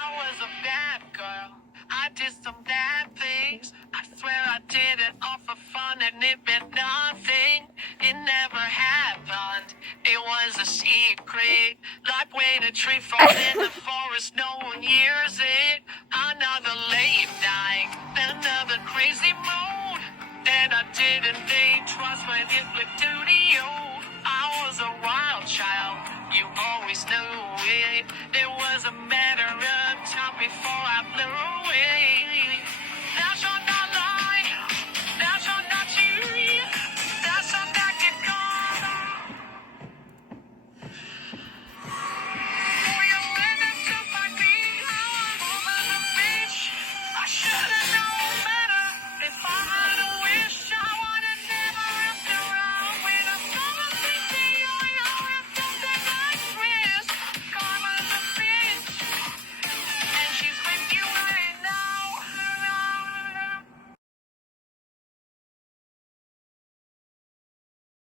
I was a bad girl. I did some bad things. I swear I did it all for fun and it meant nothing. It never happened. It was a secret. Like when a tree falls in the forest, no one hears it. Another late night, another crazy mood. Then I didn't think trust when it flipped to the you. I was a wild child. You always knew it. It was a matter of time before I blew